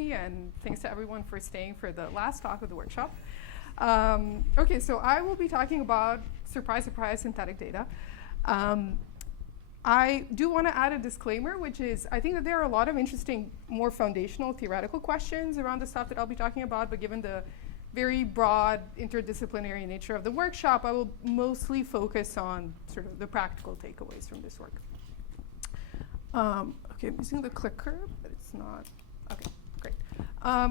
me, and thanks to everyone for staying for the last talk of the workshop. Okay, so I will be talking about, surprise, surprise, synthetic data. I do want to add a disclaimer, which is I think that there are a lot of interesting, more foundational theoretical questions around the stuff that I'll be talking about, but given the very broad interdisciplinary nature of the workshop, I will mostly focus on sort of the practical takeaways from this work. Okay, I'm using the clicker, but it's not. Okay, great.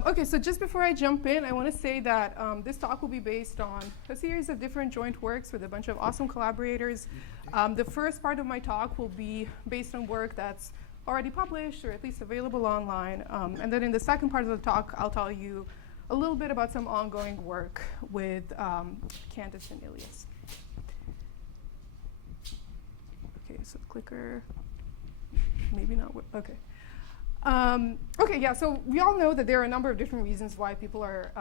Okay, so just before I jump in, I want to say that this talk will be based on a series of different joint works with a bunch of awesome collaborators. The first part of my talk will be based on work that's already published or at least available online. And then in the second part of the talk, I'll tell you a little bit about some ongoing work with Candace and Ilias. Okay, so clicker, maybe not, okay. Okay, yeah, so we all know that there are a number of different reasons why people are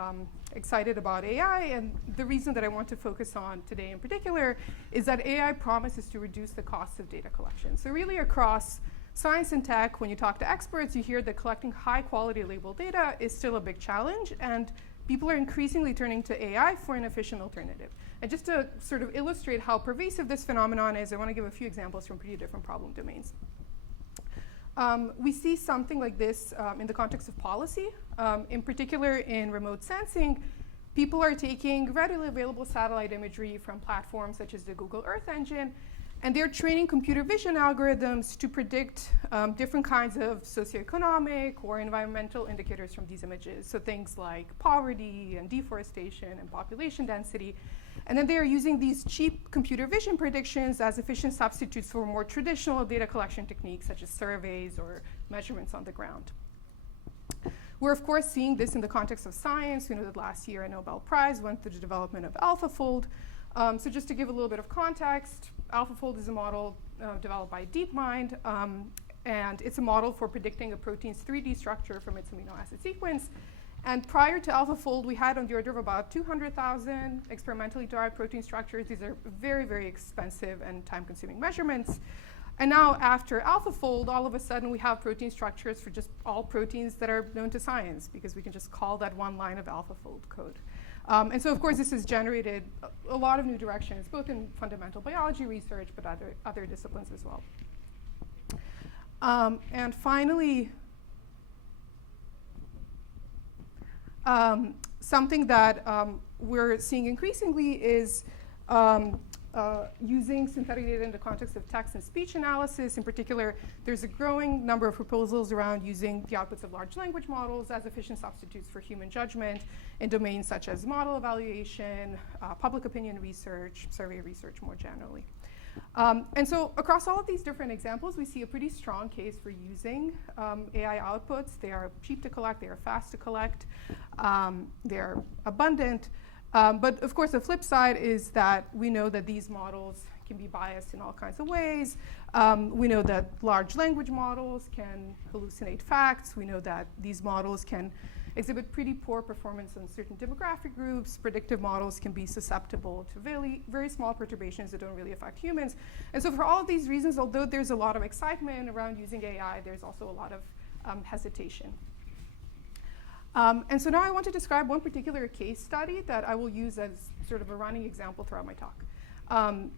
excited about AI, and the reason that I want to focus on today in particular is that AI promises to reduce the cost of data collection. So really across science and tech, when you talk to experts, you hear that collecting high quality labeled data is still a big challenge, and people are increasingly turning to AI for an efficient alternative. And just to sort of illustrate how pervasive this phenomenon is, I want to give a few examples from pretty different problem domains. We see something like this in the context of policy. In particular, in remote sensing, people are taking readily available satellite imagery from platforms such as the Google Earth Engine, and they're training computer vision algorithms to predict different kinds of socioeconomic or environmental indicators from these images. So things like poverty and deforestation and population density. And then they are using these cheap computer vision predictions as efficient substitutes for more traditional data collection techniques such as surveys or measurements on the ground. We're of course seeing this in the context of science. We know that last year a Nobel Prize went through the development of AlphaFold. So just to give a little bit of context, AlphaFold is a model developed by DeepMind, and it's a model for predicting a protein's 3D structure from its amino acid sequence. And prior to AlphaFold, we had on the order of about 200,000 experimentally derived protein structures. These are very, very expensive and time-consuming measurements. And now, after AlphaFold, all of a sudden, we have protein structures for just all proteins that are known to science, because we can just call that one line of AlphaFold code. And so, of course, this has generated a lot of new directions, both in fundamental biology research, but other disciplines as well. And finally, something that we're seeing increasingly is using synthetic data in the context of text and speech analysis. In particular, there's a growing number of proposals around using the outputs of large language models as efficient substitutes for human judgment in domains such as model evaluation, public opinion research, survey research more generally. And so across all of these different examples, we see a pretty strong case for using AI outputs. They are cheap to collect, they are fast to collect, they're abundant. But of course, the flip side is that we know that these models can be biased in all kinds of ways. We know that large language models can hallucinate facts. We know that these models can exhibit pretty poor performance in certain demographic groups. Predictive models can be susceptible to very, very small perturbations that don't really affect humans. And so for all of these reasons, although there's a lot of excitement around using AI, there's also a lot of hesitation. And so now I want to describe one particular case study that I will use as sort of a running example throughout my talk.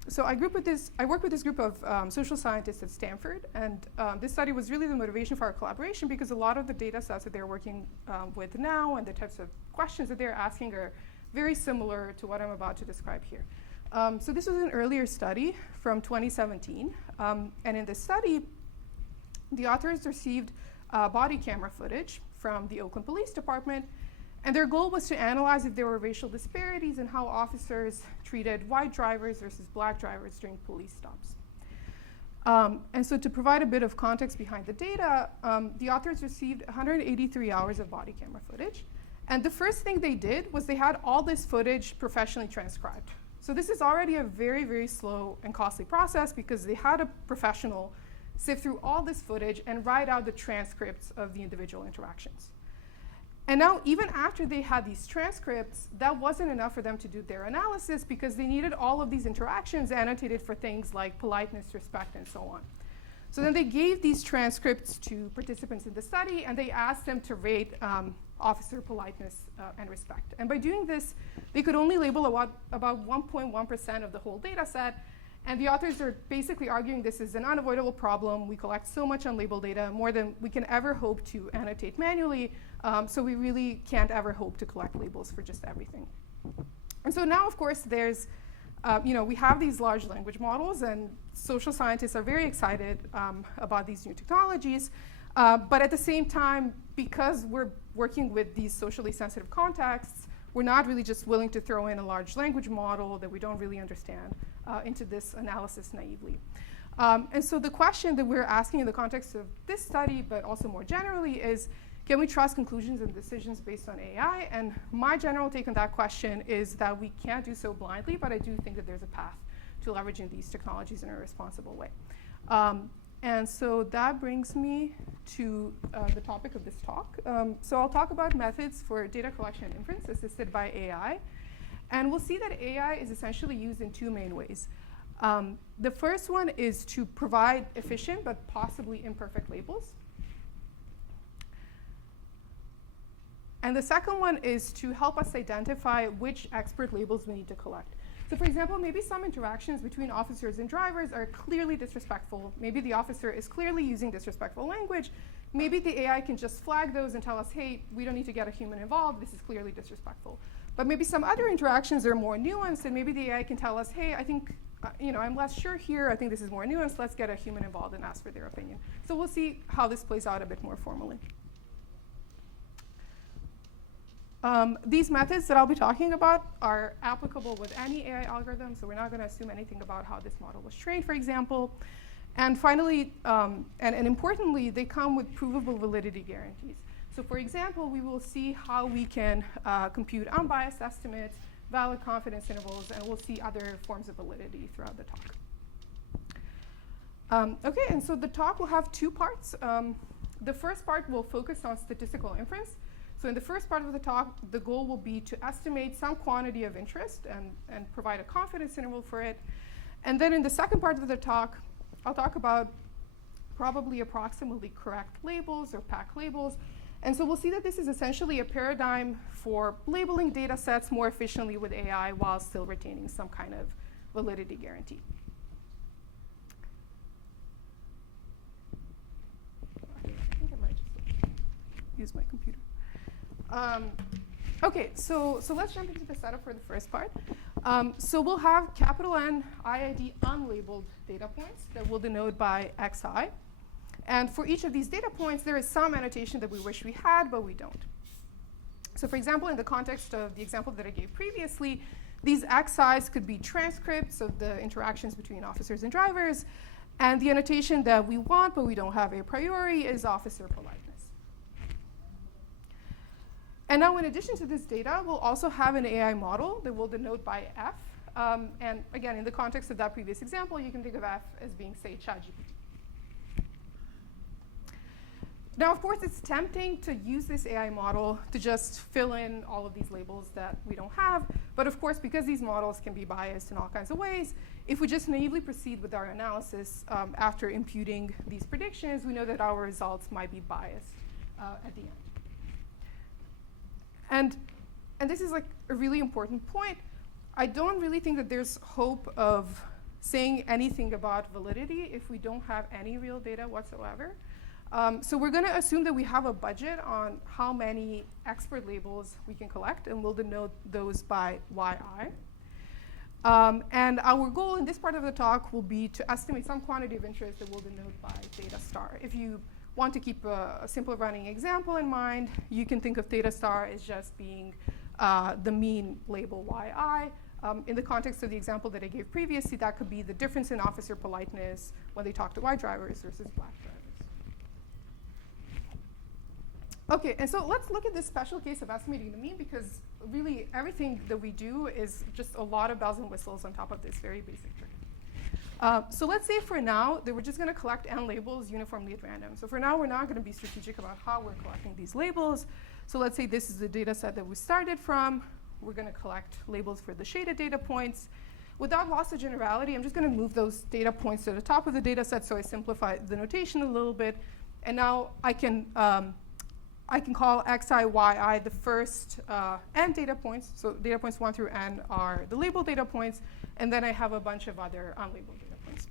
So I work with this group of social scientists at Stanford, and this study was really the motivation for our collaboration because a lot of the data sets that they're working with now and the types of questions that they're asking are very similar to what I'm about to describe here. So this was an earlier study from 2017, and in this study, the authors received body camera footage from the Oakland Police Department, and their goal was to analyze if there were racial disparities in how officers treated white drivers versus black drivers during police stops. And so to provide a bit of context behind the data, the authors received 183 hours of body camera footage. And the first thing they did was they had all this footage professionally transcribed. So this is already a very, very slow and costly process because they had a professional sift through all this footage and write out the transcripts of the individual interactions. And now, even after they had these transcripts, that wasn't enough for them to do their analysis because they needed all of these interactions annotated for things like politeness, respect, and so on. So then they gave these transcripts to participants in the study, and they asked them to rate officer politeness and respect. And by doing this, they could only label about 1.1% of the whole data set. And the authors are basically arguing this is an unavoidable problem. We collect so much unlabeled data, more than we can ever hope to annotate manually. So we really can't ever hope to collect labels for just everything. And so now, of course, there's, we have these large language models, and social scientists are very excited about these new technologies. But at the same time, because we're working with these socially sensitive contexts, we're not really just willing to throw in a large language model that we don't really understand into this analysis naively. And so the question that we're asking in the context of this study, but also more generally, is can we trust conclusions and decisions based on AI? And my general take on that question is that we can't do so blindly, but I do think that there's a path to leveraging these technologies in a responsible way. And so that brings me to the topic of this talk. So I'll talk about methods for data collection and inference assisted by AI. And we'll see that AI is essentially used in two main ways. The first one is to provide efficient but possibly imperfect labels. And the second one is to help us identify which expert labels we need to collect. So for example, maybe some interactions between officers and drivers are clearly disrespectful. Maybe the officer is clearly using disrespectful language. Maybe the AI can just flag those and tell us, hey, we don't need to get a human involved. This is clearly disrespectful. But maybe some other interactions are more nuanced, and maybe the AI can tell us, hey, I think, I'm less sure here. I think this is more nuanced. Let's get a human involved and ask for their opinion. So we'll see how this plays out a bit more formally. These methods that I'll be talking about are applicable with any AI algorithm, so we're not going to assume anything about how this model was trained, for example. And finally, and importantly, they come with provable validity guarantees. So for example, we will see how we can compute unbiased estimates, valid confidence intervals, and we'll see other forms of validity throughout the talk. OK, and so the talk will have two parts. The first part will focus on statistical inference. So in the first part of the talk, the goal will be to estimate some quantity of interest and provide a confidence interval for it. And then in the second part of the talk, I'll talk about probably approximately correct labels or pack labels. And so we'll see that this is essentially a paradigm for labeling data sets more efficiently with AI while still retaining some kind of validity guarantee. I think I might just use my computer. OK, so let's jump into the setup for the first part. So we'll have capital N IID unlabeled data points that we'll denote by xi. And for each of these data points, there is some annotation that we wish we had, but we don't. So for example, in the context of the example that I gave previously, these xi's could be transcripts of the interactions between officers and drivers. And the annotation that we want, but we don't have a priori, is officer politeness. And now, in addition to this data, we'll also have an AI model that we'll denote by F. And again, in the context of that previous example, you can think of F as being, say, ChatGPT. Now, of course, it's tempting to use this AI model to just fill in all of these labels that we don't have. But of course, because these models can be biased in all kinds of ways, if we just naively proceed with our analysis after imputing these predictions, we know that our results might be biased at the end. And this is like a really important point. I don't really think that there's hope of saying anything about validity if we don't have any real data whatsoever. So we're going to assume that we have a budget on how many expert labels we can collect, and we'll denote those by YI. And our goal in this part of the talk will be to estimate some quantity of interest that we'll denote by theta star. If you want to keep a simple running example in mind, you can think of theta star as just being the mean label yi. In the context of the example that I gave previously, that could be the difference in officer politeness when they talk to white drivers versus black drivers. OK, and so let's look at this special case of estimating the mean, because really everything that we do is just a lot of bells and whistles on top of this very basic trick. So let's say for now that we're just going to collect n labels uniformly at random. So for now, we're not going to be strategic about how we're collecting these labels. So let's say this is the data set that we started from. We're going to collect labels for the shaded data points. without loss of generality, I'm just going to move those data points to the top of the data set, so I simplify the notation a little bit. And now I can call xi, yi the first n data points. So data points 1 through n are the labeled data points. And then I have a bunch of other unlabeled data points.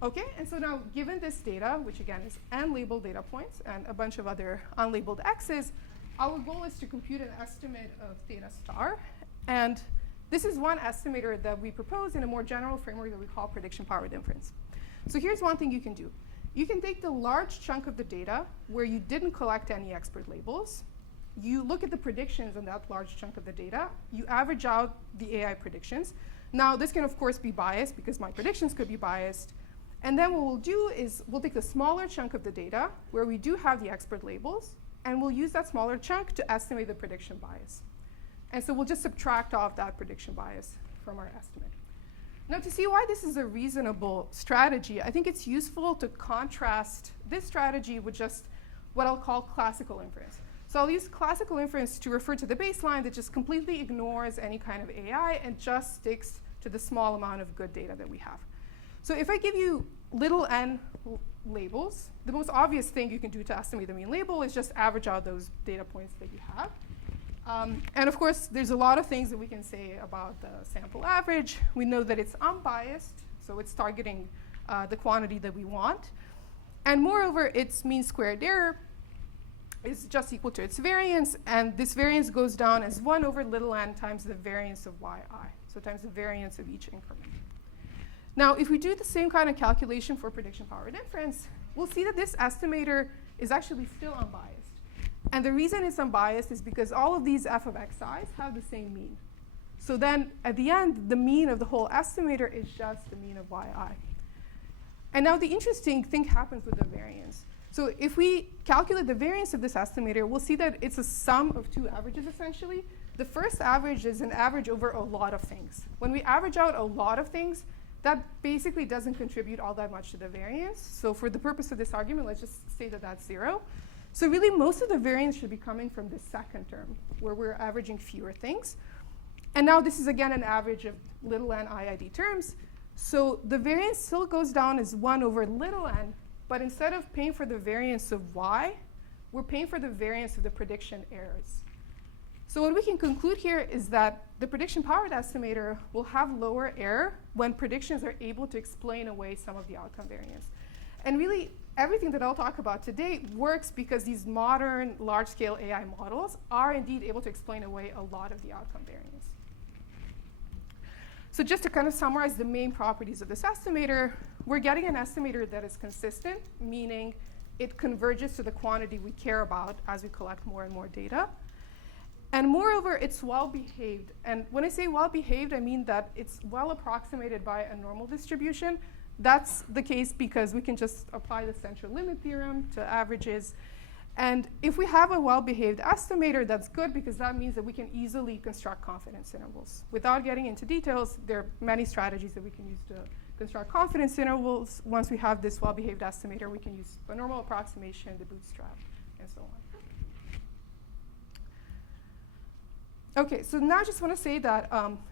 OK, and so now given this data, which again is n labeled data points and a bunch of other unlabeled x's, our goal is to compute an estimate of theta star. And this is one estimator that we propose in a more general framework that we call prediction-powered inference. So here's one thing you can do. You can take the large chunk of the data where you didn't collect any expert labels. You look at the predictions on that large chunk of the data. You average out the AI predictions. Now, this can, of course, be biased because my predictions could be biased. And then what we'll do is we'll take the smaller chunk of the data where we do have the expert labels, and we'll use that smaller chunk to estimate the prediction bias. And so we'll just subtract off that prediction bias from our estimate. Now, to see why this is a reasonable strategy, I think it's useful to contrast this strategy with just what I'll call classical inference. So I'll use classical inference to refer to the baseline that just completely ignores any kind of AI and just sticks to the small amount of good data that we have. So if I give you little n labels, the most obvious thing you can do to estimate the mean label is just average out those data points that you have. And of course, there's a lot of things that we can say about the sample average. We know that it's unbiased, so it's targeting the quantity that we want. And moreover, its mean squared error is just equal to its variance. And this variance goes down as 1 over little n times the variance of yi, so times the variance of each increment. Now, if we do the same kind of calculation for prediction-powered inference, we'll see that this estimator is actually still unbiased. And the reason it's unbiased is because all of these f of xi's have the same mean. So then, at the end, the mean of the whole estimator is just the mean of yi. And now the interesting thing happens with the variance. So if we calculate the variance of this estimator, we'll see that it's a sum of two averages, essentially. The first average is an average over a lot of things. When we average out a lot of things, that basically doesn't contribute all that much to the variance. So for the purpose of this argument, let's just say that that's 0. So really, most of the variance should be coming from the second term, where we're averaging fewer things. And now this is, again, an average of little n IID terms. So the variance still goes down as 1 over little n. But instead of paying for the variance of y, we're paying for the variance of the prediction errors. So what we can conclude here is that the prediction-powered estimator will have lower error when predictions are able to explain away some of the outcome variance. And really, everything that I'll talk about today works because these modern large-scale AI models are indeed able to explain away a lot of the outcome variance. So just to kind of summarize the main properties of this estimator, we're getting an estimator that is consistent, meaning it converges to the quantity we care about as we collect more and more data. And moreover, it's well-behaved. And when I say well-behaved, I mean that it's well approximated by a normal distribution. That's the case because we can just apply the central limit theorem to averages. And if we have a well-behaved estimator, that's good because that means that we can easily construct confidence intervals. Without getting into details, there are many strategies that we can use to construct confidence intervals. Once we have this well-behaved estimator, we can use a normal approximation, the bootstrap, and so on. OK, so now I just want to say that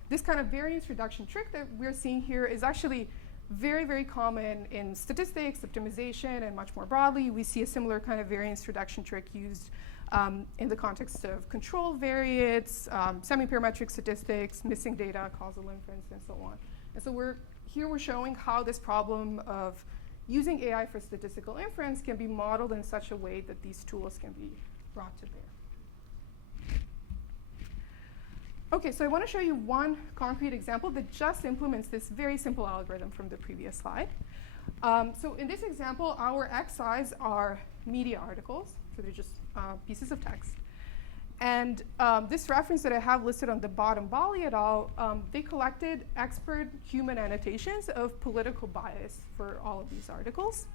this kind of variance reduction trick that we're seeing here is actually very, very common in statistics, optimization, and much more broadly. We see a similar kind of variance reduction trick used in the context of control variates, semi-parametric statistics, missing data, causal inference, and so on. And so we're showing how this problem of using AI for statistical inference can be modeled in such a way that these tools can be brought to bear. OK, so I want to show you one concrete example that just implements this very simple algorithm from the previous slide. So in this example, our XIs are media articles. So they're just pieces of text. And this reference that I have listed on the bottom, Bali et al., they collected expert human annotations of political bias for all of these articles.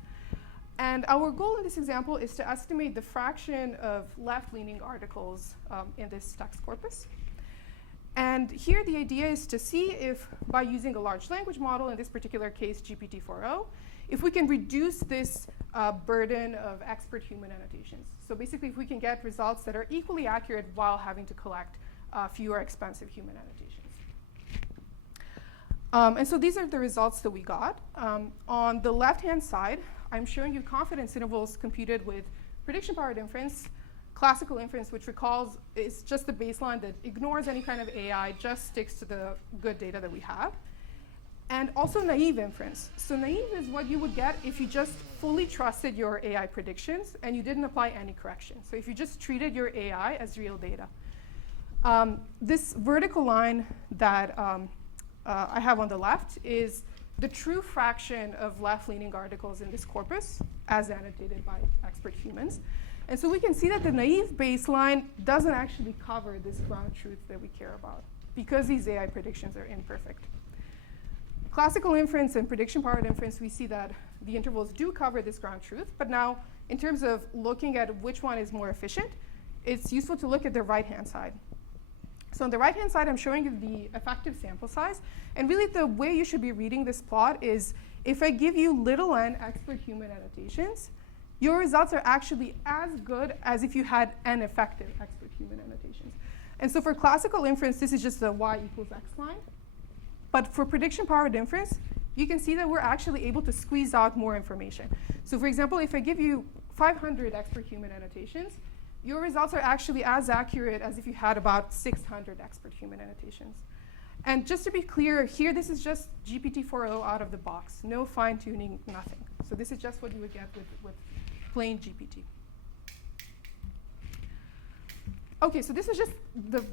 And our goal in this example is to estimate the fraction of left-leaning articles in this text corpus. And here the idea is to see if, by using a large language model, in this particular case GPT-4o, if we can reduce this burden of expert human annotations. So basically, if we can get results that are equally accurate while having to collect fewer expensive human annotations. And so these are the results that we got. On the left-hand side, I'm showing you confidence intervals computed with prediction-powered inference, classical inference, which recalls is just the baseline that ignores any kind of AI, just sticks to the good data that we have. And also naive inference. So naive is what you would get if you just fully trusted your AI predictions and you didn't apply any corrections. So if you just treated your AI as real data. This vertical line that I have on the left is the true fraction of left-leaning articles in this corpus, as annotated by expert humans. And so we can see that the naive baseline doesn't actually cover this ground truth that we care about, because these AI predictions are imperfect. Classical inference and prediction-powered inference, we see that the intervals do cover this ground truth. But now, in terms of looking at which one is more efficient, it's useful to look at the right-hand side. So on the right-hand side, I'm showing you the effective sample size. And really, the way you should be reading this plot is if I give you little n expert human annotations, your results are actually as good as if you had n effective expert human annotations. And so for classical inference, this is just the y equals x line. But for prediction-powered inference, you can see that we're actually able to squeeze out more information. So for example, if I give you 500 expert human annotations, your results are actually as accurate as if you had about 600 expert human annotations. And just to be clear, here this is just GPT-4o out of the box. No fine-tuning, nothing. So this is just what you would get with plain GPT. OK, so this is just the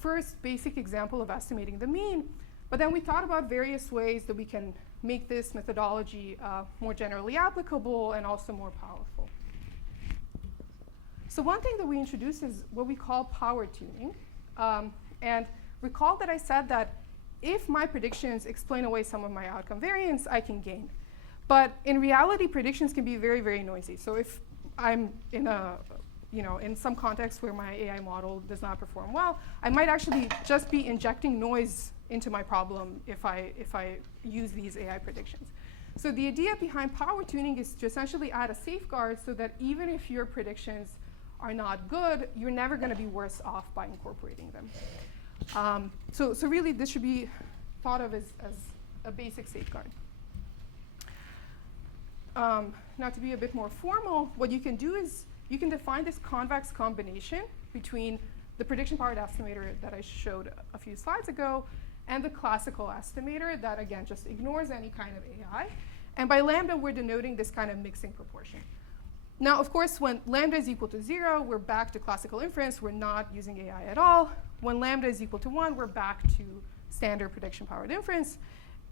first basic example of estimating the mean. But then we thought about various ways that we can make this methodology more generally applicable and also more powerful. So one thing that we introduced is what we call power tuning. And recall that I said that if my predictions explain away some of my outcome variance, I can gain. But in reality, predictions can be very, very noisy. So if I'm in in some context where my AI model does not perform well, I might actually just be injecting noise into my problem if I use these AI predictions. So the idea behind power tuning is to essentially add a safeguard so that even if your predictions are not good, you're never going to be worse off by incorporating them. So really, this should be thought of as a basic safeguard. Now, to be a bit more formal, what you can do is you can define this convex combination between the prediction-powered estimator that I showed a few slides ago and the classical estimator that, again, just ignores any kind of AI. And by lambda, we're denoting this kind of mixing proportion. Now, of course, when lambda is equal to 0, we're back to classical inference. We're not using AI at all. When lambda is equal to 1, we're back to standard prediction-powered inference.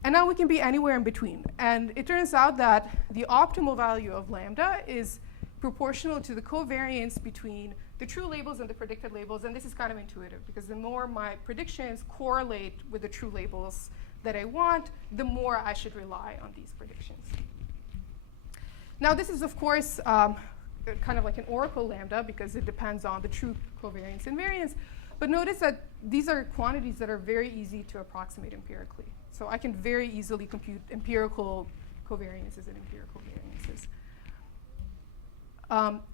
And now we can be anywhere in between. And it turns out that the optimal value of lambda is proportional to the covariance between the true labels and the predicted labels. And this is kind of intuitive, because the more my predictions correlate with the true labels that I want, the more I should rely on these predictions. Now, this is, of course, kind of like an oracle lambda, because it depends on the true covariance and variance. But notice that these are quantities that are very easy to approximate empirically. So I can very easily compute empirical covariances and empirical variances.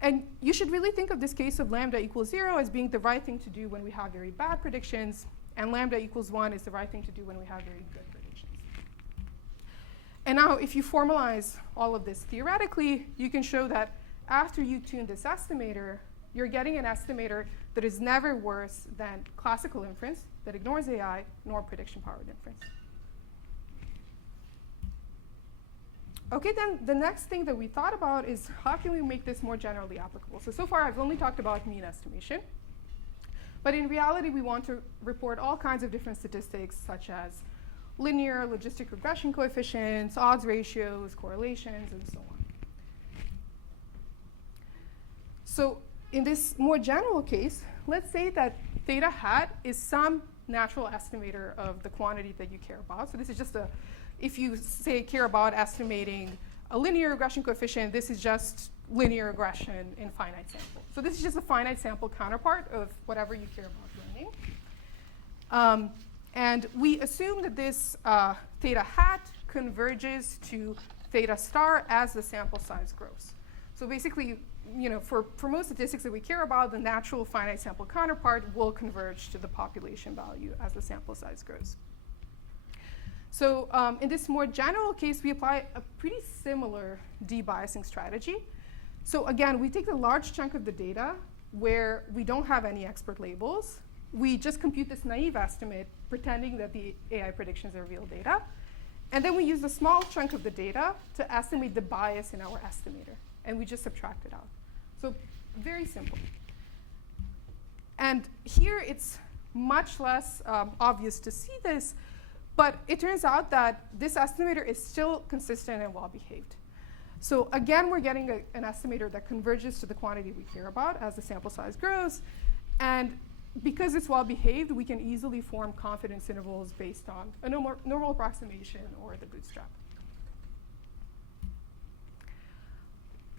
And you should really think of this case of lambda equals 0 as being the right thing to do when we have very bad predictions, and lambda equals 1 is the right thing to do when we have very good predictions. And now, if you formalize all of this theoretically, you can show that after you tune this estimator, you're getting an estimator that is never worse than classical inference that ignores AI, nor prediction-powered inference. OK, then the next thing that we thought about is how can we make this more generally applicable? So far, I've only talked about mean estimation. But in reality, we want to report all kinds of different statistics, such as linear logistic regression coefficients, odds ratios, correlations, and so on. So in this more general case, let's say that theta hat is some natural estimator of the quantity that you care about. So this is just if you say care about estimating a linear regression coefficient, this is just linear regression in finite sample. So this is just a finite sample counterpart of whatever you care about learning. And we assume that this theta hat converges to theta star as the sample size grows. So basically, for most statistics that we care about, the natural finite sample counterpart will converge to the population value as the sample size grows. So in this more general case, we apply a pretty similar debiasing strategy. So again, we take a large chunk of the data where we don't have any expert labels. We just compute this naive estimate, pretending that the AI predictions are real data. And then we use a small chunk of the data to estimate the bias in our estimator. And we just subtract it out. So very simple. And here it's much less obvious to see this. But it turns out that this estimator is still consistent and well-behaved. So again, we're getting an estimator that converges to the quantity we care about as the sample size grows. And because it's well-behaved, we can easily form confidence intervals based on a normal approximation or the bootstrap.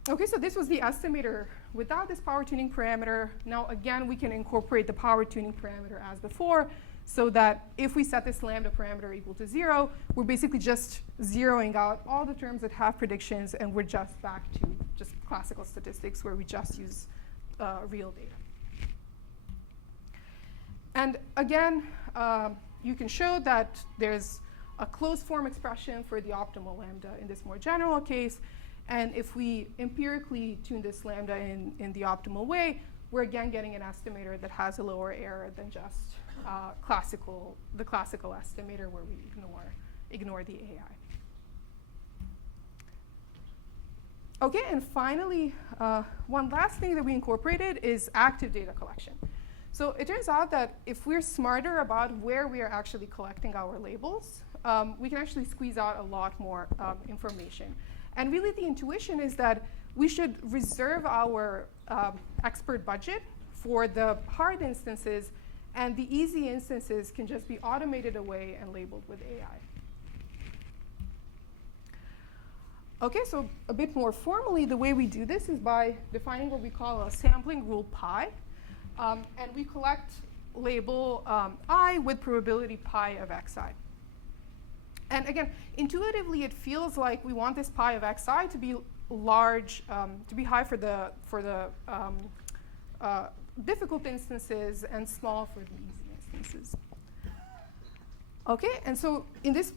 OK, so this was the estimator without this power tuning parameter. Now, again, we can incorporate the power tuning parameter as before, so that if we set this lambda parameter equal to 0, we're basically just zeroing out all the terms that have predictions, and we're just back to just classical statistics where we just use real data. And again, you can show that there's a closed form expression for the optimal lambda in this more general case. And if we empirically tune this lambda in the optimal way, we're again getting an estimator that has a lower error than just the classical estimator where we ignore the AI. OK, and finally, one last thing that we incorporated is active data collection. So it turns out that if we're smarter about where we are actually collecting our labels, we can actually squeeze out a lot more information. And really, the intuition is that we should reserve our expert budget for the hard instances, and the easy instances can just be automated away and labeled with AI. OK, so a bit more formally, the way we do this is by defining what we call a sampling rule pi. And we collect label I with probability pi of xi. And again, intuitively, it feels like we want this pi of xi to be large, to be high for the difficult instances and small for the easy instances. OK, and so in this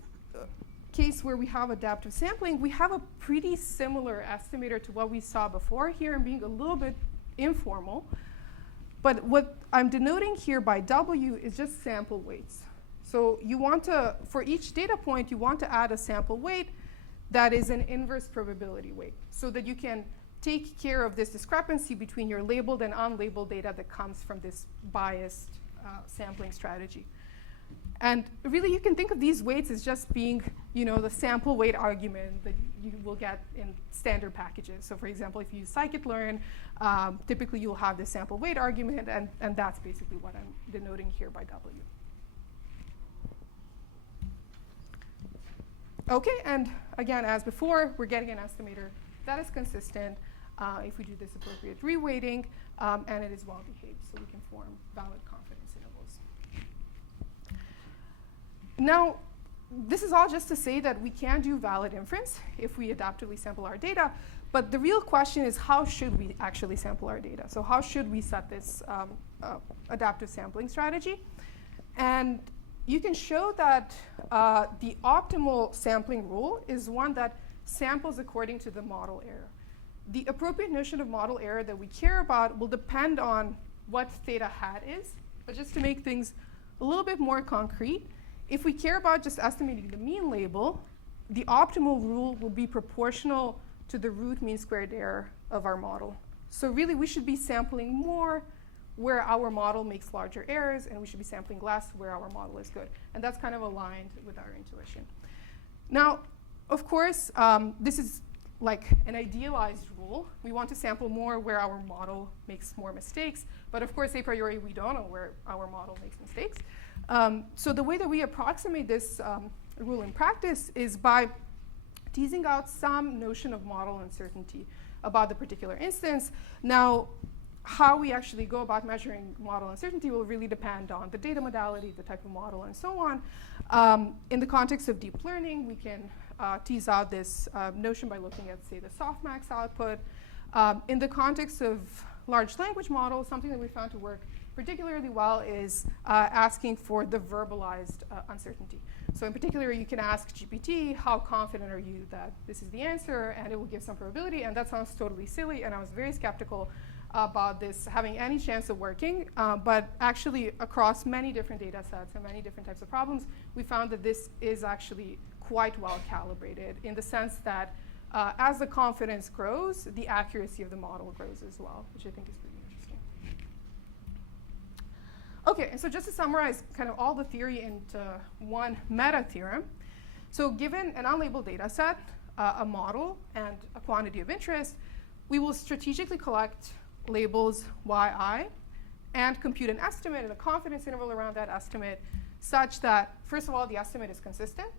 case where we have adaptive sampling, we have a pretty similar estimator to what we saw before here, and being a little bit informal. But what I'm denoting here by W is just sample weights. So you want to, for each data point, you want to add a sample weight that is an inverse probability weight, so that you can take care of this discrepancy between your labeled and unlabeled data that comes from this biased sampling strategy. And really, you can think of these weights as just being, the sample weight argument that you will get in standard packages. So for example, if you use scikit-learn, typically you'll have this sample weight argument, and that's basically what I'm denoting here by W. OK, and again, as before, we're getting an estimator that is consistent if we do this appropriate reweighting, and it is well behaved, so we can form valid confidence intervals. Now, this is all just to say that we can do valid inference if we adaptively sample our data. But the real question is, how should we actually sample our data? So how should we set this adaptive sampling strategy? And you can show that the optimal sampling rule is one that samples according to the model error. The appropriate notion of model error that we care about will depend on what theta hat is. But just to make things a little bit more concrete, if we care about just estimating the mean label, the optimal rule will be proportional to the root mean squared error of our model. So really, we should be sampling more where our model makes larger errors, and we should be sampling less where our model is good. And that's kind of aligned with our intuition. Now, of course, this is like an idealized rule. We want to sample more where our model makes more mistakes. But of course, a priori, we don't know where our model makes mistakes. So the way that we approximate this rule in practice is by teasing out some notion of model uncertainty about the particular instance. Now, how we actually go about measuring model uncertainty will really depend on the data modality, the type of model, and so on. In the context of deep learning, we can tease out this notion by looking at, say, the softmax output. In the context of large language models, something that we found to work particularly well is asking for the verbalized uncertainty. So in particular, you can ask GPT, how confident are you that this is the answer? And it will give some probability. And that sounds totally silly. And I was very skeptical about this having any chance of working. But actually, across many different data sets and many different types of problems, we found that this is actually quite well calibrated in the sense that as the confidence grows, the accuracy of the model grows as well, which I think is pretty interesting. OK, and so just to summarize kind of all the theory into one meta theorem. So given an unlabeled data set, a model, and a quantity of interest, we will strategically collect labels yi and compute an estimate and a confidence interval around that estimate such that, first of all, the estimate is consistent.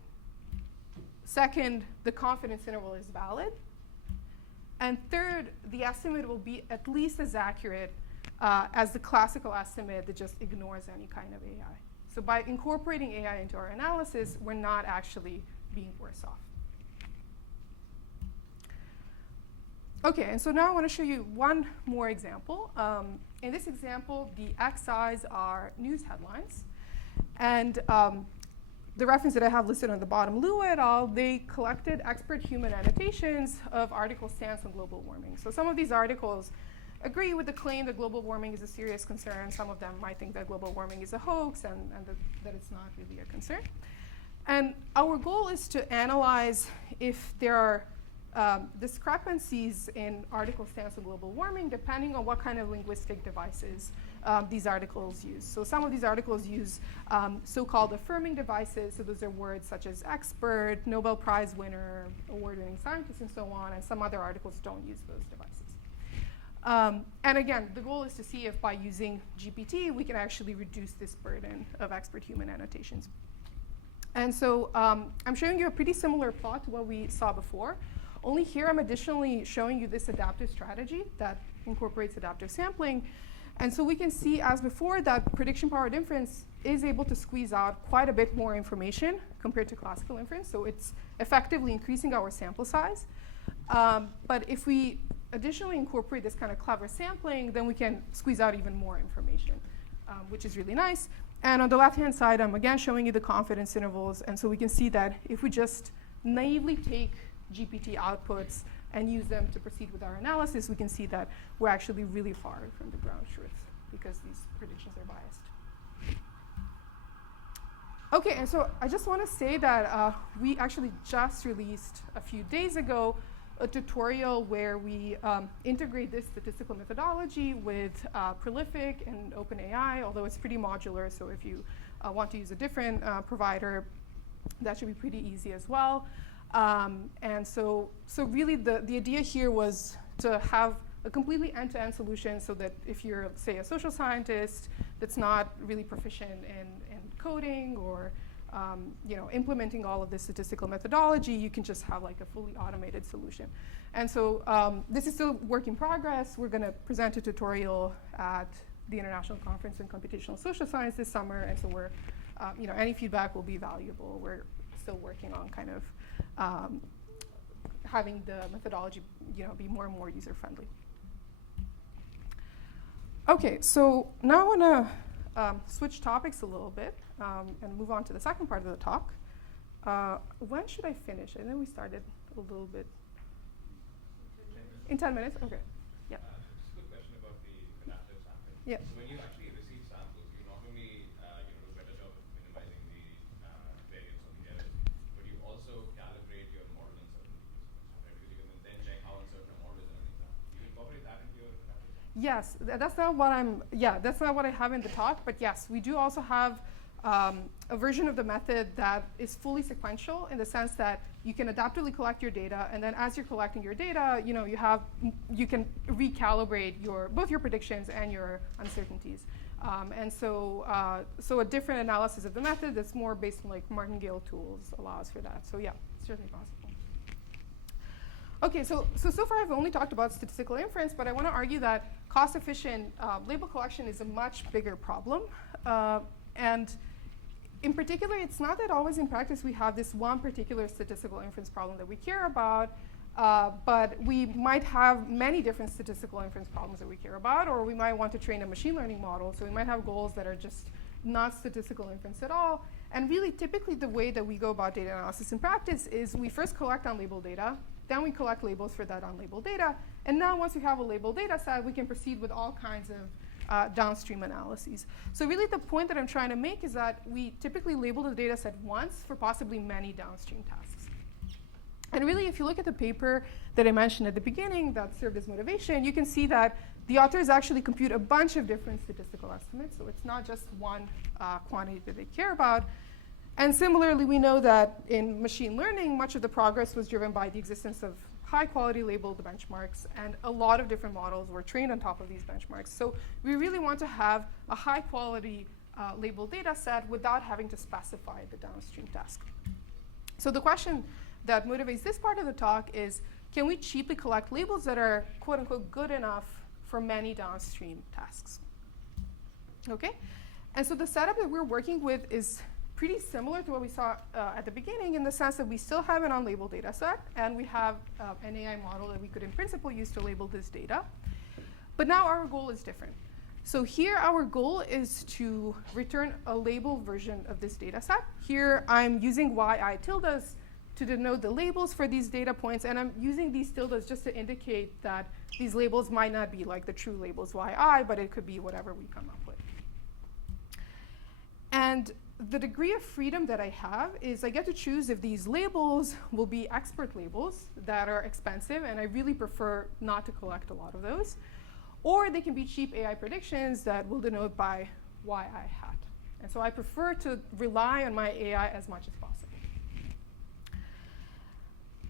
Second, the confidence interval is valid. And third, the estimate will be at least as accurate as the classical estimate that just ignores any kind of AI. So by incorporating AI into our analysis, we're not actually being worse off. OK, and so now I want to show you one more example. In this example, the XIs are news headlines. And the reference that I have listed on the bottom, Liu et al., they collected expert human annotations of articles' stance on global warming. So some of these articles agree with the claim that global warming is a serious concern. Some of them might think that global warming is a hoax and that it's not really a concern. And our goal is to analyze if there are discrepancies in article stance on global warming depending on what kind of linguistic devices these articles use. So some of these articles use so-called affirming devices. So those are words such as expert, Nobel Prize winner, award-winning scientist, and so on. And some other articles don't use those devices. And again, the goal is to see if by using GPT, we can actually reduce this burden of expert human annotations. And so I'm showing you a pretty similar plot to what we saw before. Only here, I'm additionally showing you this adaptive strategy that incorporates adaptive sampling. And so we can see, as before, that prediction-powered inference is able to squeeze out quite a bit more information compared to classical inference. So it's effectively increasing our sample size. But if we additionally incorporate this kind of clever sampling, then we can squeeze out even more information, which is really nice. And on the left-hand side, I'm again showing you the confidence intervals. And so we can see that if we just naively take GPT outputs and use them to proceed with our analysis, we can see that we're actually really far from the ground truth because these predictions are biased. OK, and so I just want to say that we actually just released a few days ago a tutorial where we integrate this statistical methodology with Prolific and OpenAI, although it's pretty modular. So if you want to use a different provider, that should be pretty easy as well. And so really the idea here was to have a completely end-to-end solution so that if you're, say, a social scientist that's not really proficient in coding or implementing all of this statistical methodology, you can just have like a fully automated solution. And so this is still work in progress. We're going to present a tutorial at the International Conference in Computational Social Science this summer. And so we're, any feedback will be valuable. We're still working on kind of having the methodology be more and more user-friendly. OK, so now I want to switch topics a little bit and move on to the second part of the talk. When should I finish? I know we started a little bit. In 10 minutes? OK. Yeah. Just a quick question about the adaptive sampling. Yeah. So when you actually receive samples, you not only do a better job of minimizing the variance of the errors, but you also calibrate your model in certain ways, right? Because you can then check how uncertain a model is and everything. Do you incorporate that into your adaptive sampling? Yes, that's not what that's not what I have in the talk. But yes, we do also have a version of the method that is fully sequential in the sense that you can adaptively collect your data, and then as you're collecting your data, you can recalibrate both your predictions and your uncertainties. And so a different analysis of the method that's more based on like martingale tools allows for that. So yeah, it's certainly possible. OK, so far I've only talked about statistical inference, but I want to argue that cost-efficient label collection is a much bigger problem. And in particular, it's not that always in practice we have this one particular statistical inference problem that we care about. But we might have many different statistical inference problems that we care about, or we might want to train a machine learning model. So we might have goals that are just not statistical inference at all. And really, typically, the way that we go about data analysis in practice is we first collect unlabeled data, then we collect labels for that unlabeled data, and now once we have a labeled data set, we can proceed with all kinds of downstream analyses. So really, the point that I'm trying to make is that we typically label the data set once for possibly many downstream tasks. And really, if you look at the paper that I mentioned at the beginning that served as motivation, you can see that the authors actually compute a bunch of different statistical estimates. So it's not just one quantity that they care about. And similarly, we know that in machine learning, much of the progress was driven by the existence of high-quality labeled benchmarks, and a lot of different models were trained on top of these benchmarks. So we really want to have a high-quality labeled data set without having to specify the downstream task. So the question that motivates this part of the talk is, can we cheaply collect labels that are, quote unquote, good enough for many downstream tasks? Okay? And so the setup that we're working with is pretty similar to what we saw at the beginning, in the sense that we still have an unlabeled data set, and we have an AI model that we could in principle use to label this data. But now our goal is different. So here our goal is to return a labeled version of this data set. Here I'm using yi tildes to denote the labels for these data points, and I'm using these tildes just to indicate that these labels might not be like the true labels yi, but it could be whatever we come up with. And the degree of freedom that I have is I get to choose if these labels will be expert labels that are expensive, and I really prefer not to collect a lot of those, or they can be cheap AI predictions that will denote by yi hat. And so I prefer to rely on my AI as much as possible.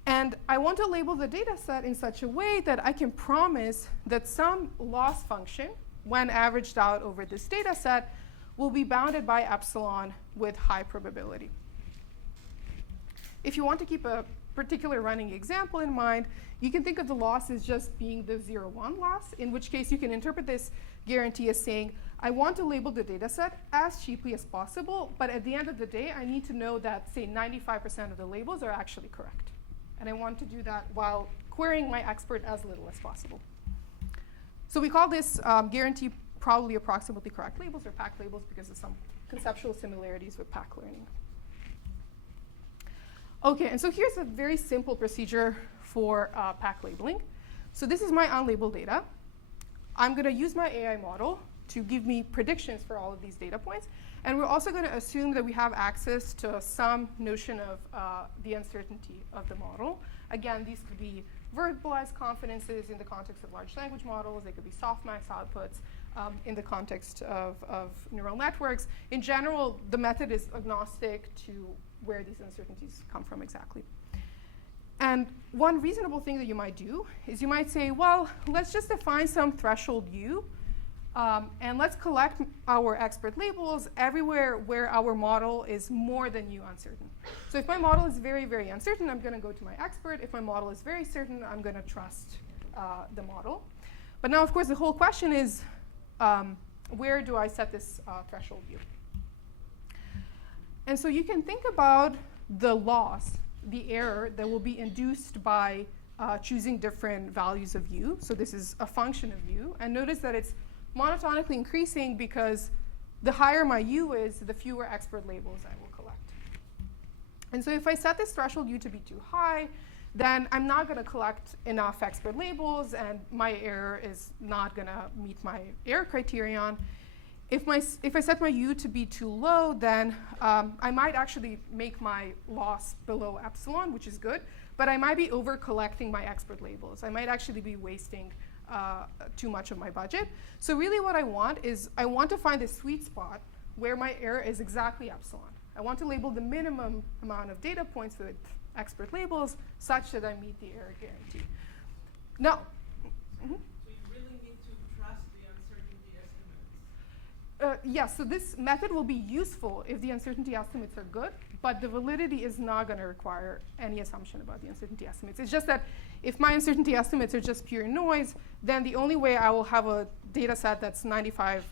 And I want to label the data set in such a way that I can promise that some loss function, when averaged out over this data set, will be bounded by epsilon with high probability. If you want to keep a particular running example in mind, you can think of the loss as just being the 0-1 loss, in which case you can interpret this guarantee as saying, I want to label the data set as cheaply as possible, but at the end of the day, I need to know that, say, 95% of the labels are actually correct. And I want to do that while querying my expert as little as possible. So we call this guarantee probably approximately correct labels, or PAC labels, because of some conceptual similarities with PAC learning. OK, and so here's a very simple procedure for PAC labeling. So this is my unlabeled data. I'm going to use my AI model to give me predictions for all of these data points. And we're also going to assume that we have access to some notion of the uncertainty of the model. Again, these could be verbalized confidences in the context of large language models. They could be softmax outputs in the context of neural networks. In general, the method is agnostic to where these uncertainties come from exactly. And one reasonable thing that you might do is you might say, well, let's just define some threshold u, and let's collect our expert labels everywhere where our model is more than u uncertain. So if my model is very, very uncertain, I'm going to go to my expert. If my model is very certain, I'm going to trust the model. But now, of course, the whole question is, where do I set this threshold u? And so you can think about the loss, the error that will be induced by choosing different values of u. So this is a function of u. And notice that it's monotonically increasing because the higher my u is, the fewer expert labels I will collect. And so if I set this threshold u to be too high, then I'm not going to collect enough expert labels, and my error is not going to meet my error criterion. If I set my u to be too low, then I might actually make my loss below epsilon, which is good, but I might be over collecting my expert labels. I might actually be wasting too much of my budget. So really what I want is I want to find a sweet spot where my error is exactly epsilon. I want to label the minimum amount of data points with expert labels such that I meet the error guarantee. Now, So you really need to trust the uncertainty estimates? Yes, so this method will be useful if the uncertainty estimates are good, but the validity is not going to require any assumption about the uncertainty estimates. It's just that if my uncertainty estimates are just pure noise, then the only way I will have a data set that's 95%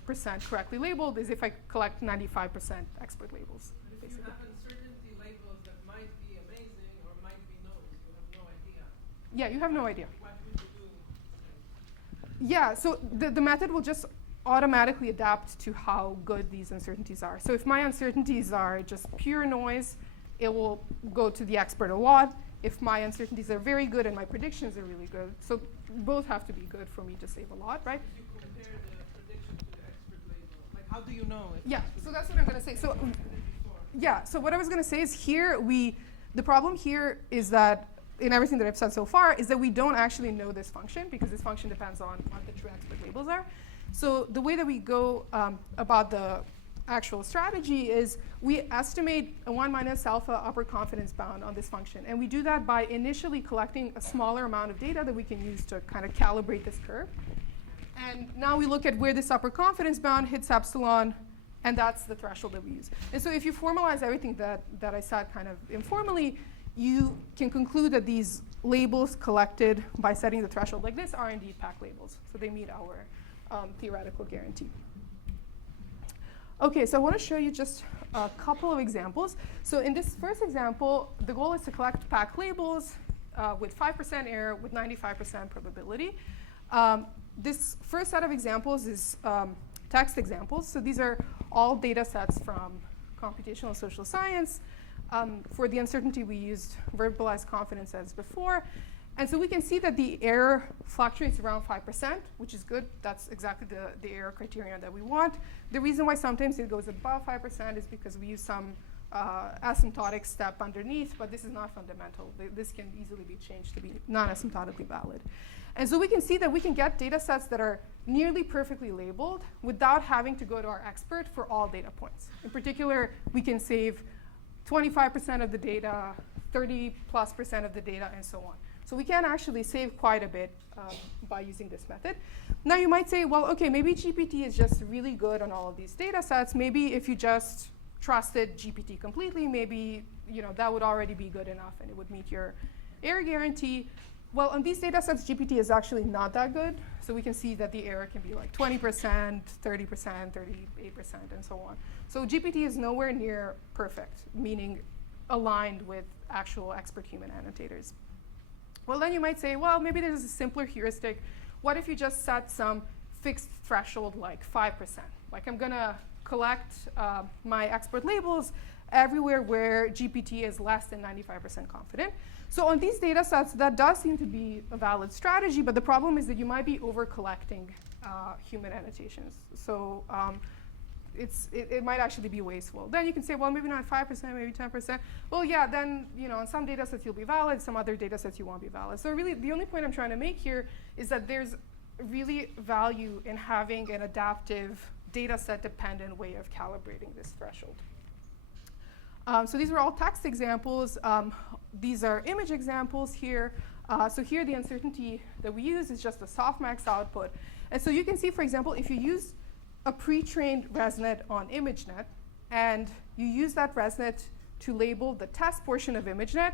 correctly labeled is if I collect 95% expert labels. But if you have uncertainty labels that might be amazing or might be noise, you have no idea. Yeah, you have no idea. What would you do? Yeah, so the method will just automatically adapt to how good these uncertainties are. So if my uncertainties are just pure noise, it will go to the expert a lot. If my uncertainties are very good and my predictions are really good, so both have to be good for me to save a lot, right? You compare the prediction to the expert label. Like, how do you know if Yeah, it's so that's what I'm going to say. So yeah, so what I was going to say is here, the problem here is that in everything that I've said so far is that we don't actually know this function because this function depends on what the true expert labels are. So the way that we go about the actual strategy is we estimate a 1 minus alpha upper confidence bound on this function. And we do that by initially collecting a smaller amount of data that we can use to kind of calibrate this curve. And now we look at where this upper confidence bound hits epsilon, and that's the threshold that we use. And so if you formalize everything that I said kind of informally, you can conclude that these labels collected by setting the threshold like this are indeed pack labels. So they meet our theoretical guarantee. OK, so I want to show you just a couple of examples. So in this first example, the goal is to collect pack labels with 5% error with 95% probability. This first set of examples is text examples. So these are all data sets from computational social science. For the uncertainty, we used verbalized confidence as before. And so we can see that the error fluctuates around 5%, which is good. That's exactly the error criterion that we want. The reason why sometimes it goes above 5% is because we use some asymptotic step underneath, but this is not fundamental. This can easily be changed to be non-asymptotically valid. And so we can see that we can get data sets that are nearly perfectly labeled without having to go to our expert for all data points. In particular, we can save 25% of the data, 30+% of the data, and so on. So we can actually save quite a bit by using this method. Now you might say, well, OK, maybe GPT is just really good on all of these data sets. Maybe if you just trusted GPT completely, maybe that would already be good enough and it would meet your error guarantee. Well, on these data sets, GPT is actually not that good. So we can see that the error can be like 20%, 30%, 38%, and so on. So GPT is nowhere near perfect, meaning aligned with actual expert human annotators. Well, then you might say, well, maybe there's a simpler heuristic. What if you just set some fixed threshold like 5%? Like I'm going to collect my expert labels everywhere where GPT is less than 95% confident. So on these data sets, that does seem to be a valid strategy. But the problem is that you might be over-collecting human annotations. So it might actually be wasteful. Then you can say, well, maybe not 5%, maybe 10%. Well, yeah, then on some data sets you'll be valid, some other data sets you won't be valid. So really, the only point I'm trying to make here is that there's really value in having an adaptive data set dependent way of calibrating this threshold. So these are all text examples. These are image examples here. So here the uncertainty that we use is just a softmax output. And so you can see, for example, if you use a pre-trained ResNet on ImageNet, and you use that ResNet to label the test portion of ImageNet,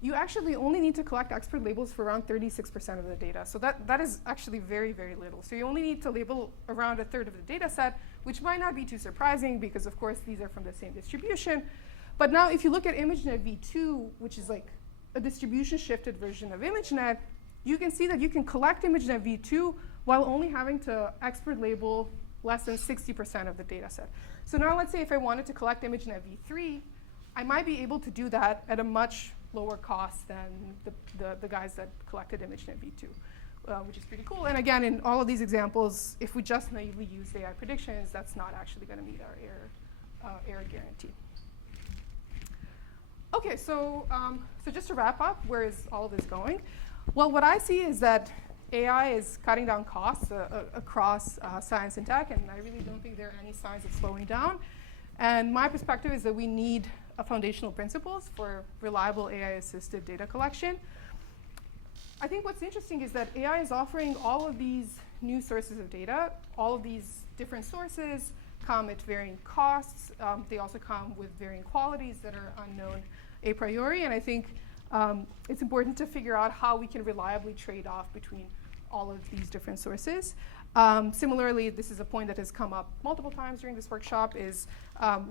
you actually only need to collect expert labels for around 36% of the data. So that is actually very, very little. So you only need to label around a third of the data set, which might not be too surprising because, of course, these are from the same distribution. But now if you look at ImageNet v2, which is like a distribution-shifted version of ImageNet, you can see that you can collect ImageNet v2 while only having to expert label less than 60% of the data set. So now let's say if I wanted to collect ImageNet v3, I might be able to do that at a much lower cost than the guys that collected ImageNet v2, which is pretty cool. And again, in all of these examples, if we just naively use AI predictions, that's not actually going to meet our error guarantee. OK, so just to wrap up, where is all of this going? Well, what I see is that AI is cutting down costs across science and tech, and I really don't think there are any signs of slowing down. And my perspective is that we need foundational principles for reliable AI-assisted data collection. I think what's interesting is that AI is offering all of these new sources of data. All of these different sources come at varying costs. They also come with varying qualities that are unknown a priori. And I think it's important to figure out how we can reliably trade off between all of these different sources. Similarly, this is a point that has come up multiple times during this workshop, is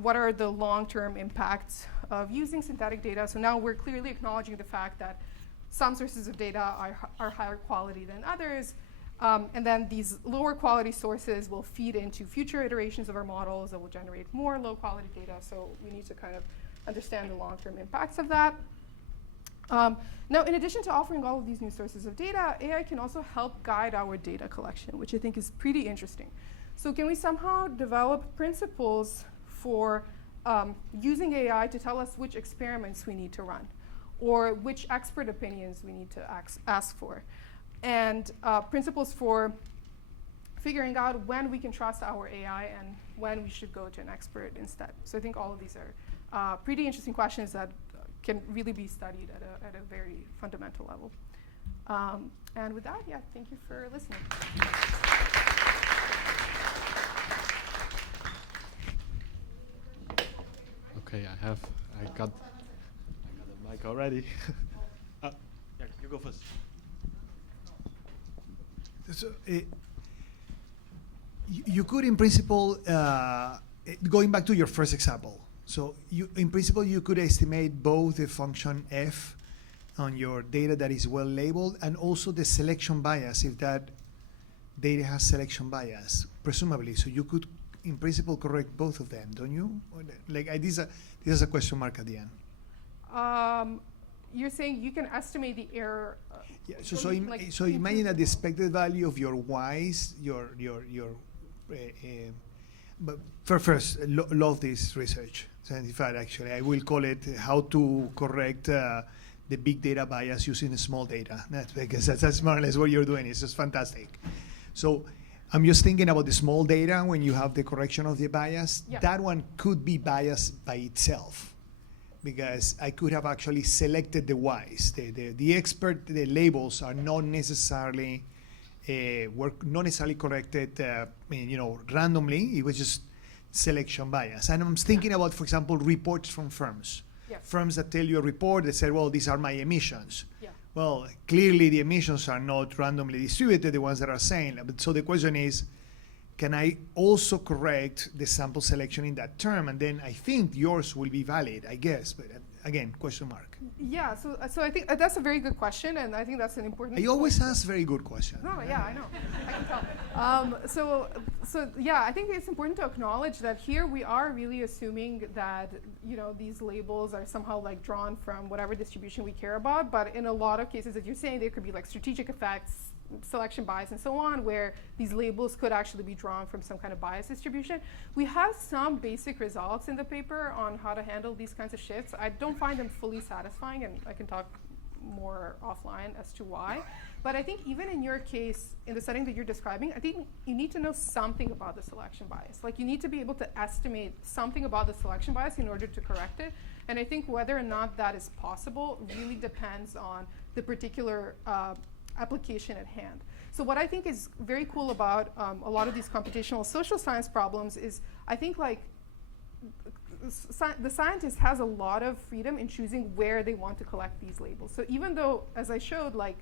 what are the long-term impacts of using synthetic data? So now we're clearly acknowledging the fact that some sources of data are higher quality than others. And then these lower quality sources will feed into future iterations of our models that will generate more low quality data. So we need to kind of understand the long-term impacts of that. Now, in addition to offering all of these new sources of data, AI can also help guide our data collection, which I think is pretty interesting. So can we somehow develop principles for using AI to tell us which experiments we need to run, or which expert opinions we need to ask for, and principles for figuring out when we can trust our AI and when we should go to an expert instead. So I think all of these are pretty interesting questions that can really be studied at a very fundamental level. And with that, yeah, thank you for listening. Okay, I got the mic already. Yeah, you go first. So, you could, in principle, going back to your first example, so in principle, you could estimate both the function f on your data that is well labeled and also the selection bias if that data has selection bias, presumably. So you could, in principle, correct both of them, don't you? This is a question mark at the end. You're saying you can estimate the error. Yeah. So imagine that the expected value of your y's, but first, love this research. Scientific, actually, I will call it how to correct the big data bias using small data. Because that's more or less what you're doing. It's just fantastic. So I'm just thinking about the small data when you have the correction of the bias. Yeah. That one could be biased by itself, because I could have actually selected the y's. The labels are not necessarily were not necessarily corrected, randomly. It was just selection bias. And I'm thinking about, for example, reports from firms. Yes. Firms that tell you a report that said, well, these are my emissions. Yeah. Well, clearly the emissions are not randomly distributed, the ones that are saying. But so the question is, can I also correct the sample selection in that term? And then I think yours will be valid, I guess. But again, question mark. Yeah, so I think that's a very good question, and I think that's an important. I always ask very good questions. No, yeah, I know. I can tell. So yeah, I think it's important to acknowledge that here we are really assuming that these labels are somehow like drawn from whatever distribution we care about. But in a lot of cases, as you're saying, there could be like strategic effects, selection bias, and so on, where these labels could actually be drawn from some kind of bias distribution. We have some basic results in the paper on how to handle these kinds of shifts. I don't find them fully satisfying, and I can talk more offline as to why. But I think even in your case, in the setting that you're describing, I think you need to know something about the selection bias. Like, you need to be able to estimate something about the selection bias in order to correct it. And I think whether or not that is possible really depends on the particular application at hand. So what I think is very cool about a lot of these computational social science problems is, I think, like, the scientist has a lot of freedom in choosing where they want to collect these labels. So even though, as I showed, like,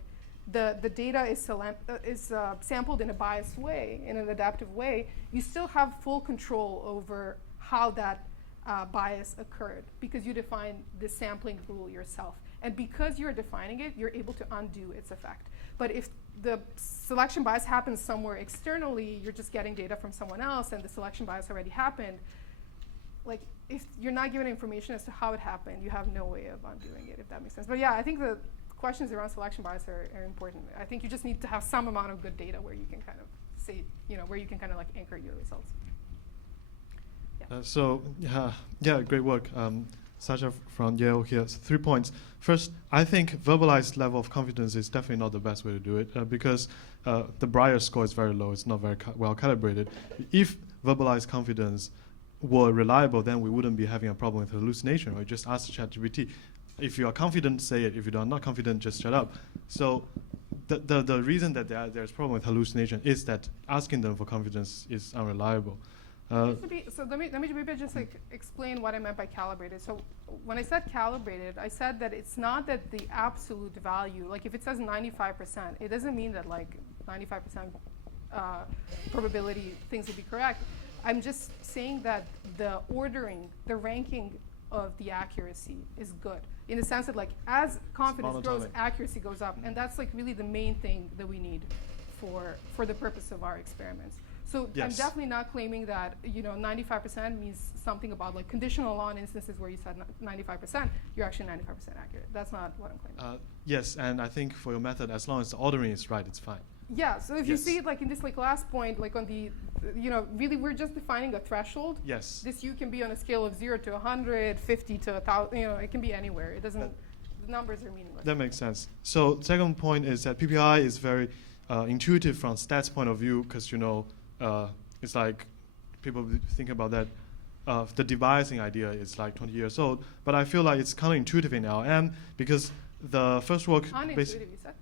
the data is sampled in a biased way, in an adaptive way, you still have full control over how that bias occurred, because you define the sampling rule yourself. And because you're defining it, you're able to undo its effect. But if the selection bias happens somewhere externally, you're just getting data from someone else, and the selection bias already happened, like, if you're not given information as to how it happened, you have no way of undoing it, if that makes sense. But yeah, I think the questions around selection bias are important. I think you just need to have some amount of good data where you can kind of say, where you can kind of like anchor your results. Yeah. Great work. Sasha from Yale here. So 3 points. First, I think verbalized level of confidence is definitely not the best way to do it, because the Breyer score is very low. It's not very well calibrated. If verbalized confidence were reliable, then we wouldn't be having a problem with hallucination. Right? Just ask ChatGPT. If you are confident, say it. If you are not confident, just shut up. So the reason that there's problem with hallucination is that asking them for confidence is unreliable. So let me maybe just like explain what I meant by calibrated. So when I said calibrated, I said that it's not that the absolute value, like if it says 95%, it doesn't mean that like 95% probability things will be correct. I'm just saying that the ordering, the ranking of the accuracy is good, in the sense that like as confidence grows, monotonic. accuracy goes up, and that's like really the main thing that we need for the purpose of our experiments. So I'm Yes. definitely not claiming that 95% means something about like conditional on instances where you said 95%, you're actually 95% accurate. That's not what I'm claiming. Yes, and I think for your method, as long as the ordering is right, it's fine. Yeah, so if you Yes. see it like in this like last point, like on the, really we're just defining a threshold. Yes. This U can be on a scale of 0 to 100, 50 to 1,000, it can be anywhere. It doesn't, the numbers are meaningless. That makes sense. So second point is that PPI is very intuitive from stats point of view, because it's like people think about that. The debiasing idea is like 20 years old, but I feel like it's counterintuitive in LM because the first work. Unintuitive, you said?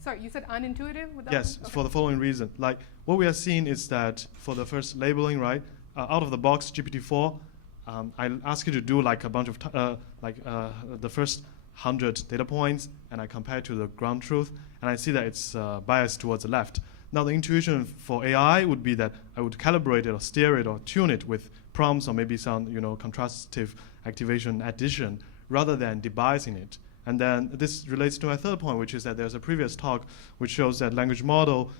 Sorry, you said unintuitive? With that Yes, one? Okay. for the following reason. Like what we are seeing is that for the first labeling, right, out of the box GPT-4, I ask you to do like a bunch of the first 100 data points, and I compare it to the ground truth, and I see that it's biased towards the left. Now the intuition for AI would be that I would calibrate it or steer it or tune it with prompts or maybe some contrastive activation addition rather than debiasing it. And then this relates to my third point, which is that there's a previous talk which shows that language model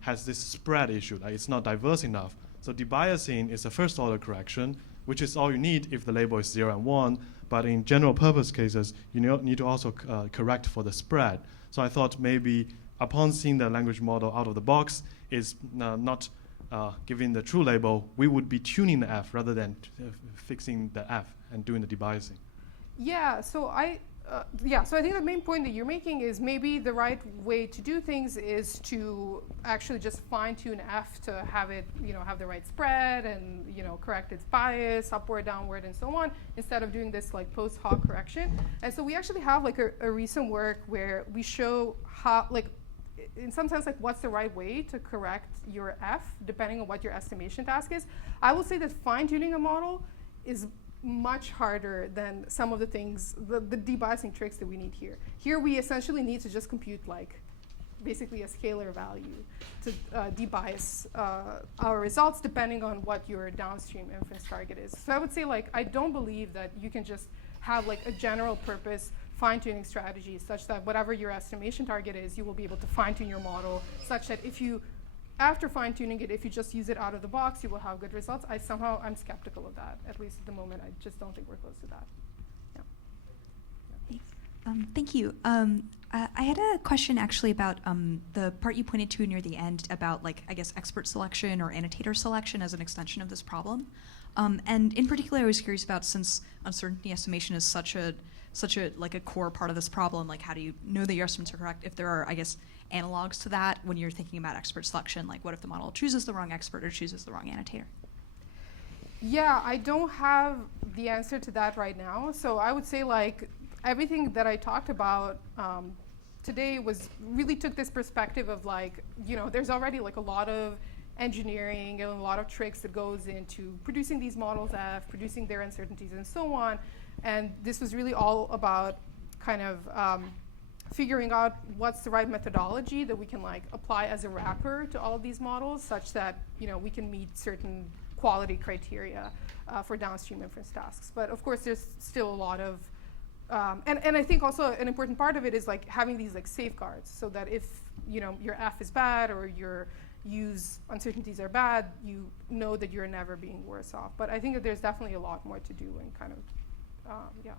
has this spread issue, like it's not diverse enough. So debiasing is a first order correction, which is all you need if the label is 0 and 1. But in general purpose cases, you need to also correct for the spread. So I thought maybe upon seeing the language model out of the box is not giving the true label, we would be tuning the F rather than fixing the F and doing the debiasing. Yeah, so so I think the main point that you're making is maybe the right way to do things is to actually just fine-tune F to have it, have the right spread and, correct its bias, upward, downward, and so on, instead of doing this like post hoc correction. And so we actually have like a recent work where we show how, like, in some sense, like what's the right way to correct your F, depending on what your estimation task is. I will say that fine-tuning a model is much harder than some of the things, the debiasing tricks that we need here. Here we essentially need to just compute like basically a scalar value to debias our results depending on what your downstream inference target is. So I would say like I don't believe that you can just have like a general purpose fine-tuning strategy such that whatever your estimation target is, you will be able to fine-tune your model such that after fine-tuning it, if you just use it out of the box, you will have good results. I'm skeptical of that, at least at the moment. I just don't think we're close to that. Yeah. Thanks. Thank you. I had a question actually about the part you pointed to near the end about, like, I guess, expert selection or annotator selection as an extension of this problem. And in particular, I was curious about, since uncertainty estimation is such a like a core part of this problem, like how do you know that your estimates are correct? If there are, I guess, analogs to that when you're thinking about expert selection, like what if the model chooses the wrong expert or chooses the wrong annotator? Yeah, I don't have the answer to that right now. So I would say like everything that I talked about today really took this perspective of like, there's already like a lot of engineering and a lot of tricks that goes into producing these models F, producing their uncertainties and so on. And this was really all about kind of figuring out what's the right methodology that we can like apply as a wrapper to all of these models such that we can meet certain quality criteria for downstream inference tasks. But of course there's still a lot of and I think also an important part of it is like having these like safeguards so that if your F is bad or your U's uncertainties are bad, you know that you're never being worse off. But I think that there's definitely a lot more to do and kind of yeah.